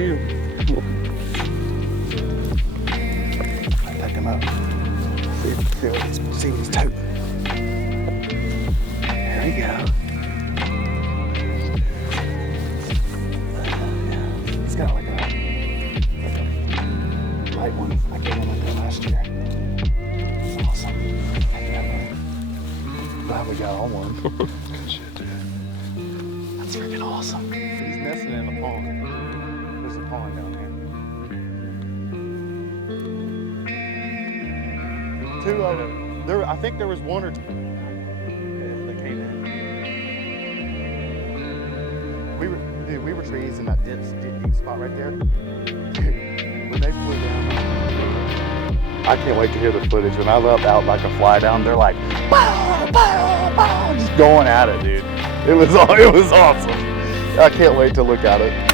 Damn. Pick him up. See what he's toting. There we go. He's got like a light one. I gave him like that last year. It's awesome. Glad we got on one. Good shit, dude. That's freaking awesome. He's nesting in the pond. There's a pond down here. Two of them. I think there was one or two that came in. We were trees in that deep spot right there. Dude, when they flew down, I can't wait to hear the footage. When I love out like a fly down, they're like, pow, pow, pow, just going at it, dude. It was awesome. I can't wait to look at it.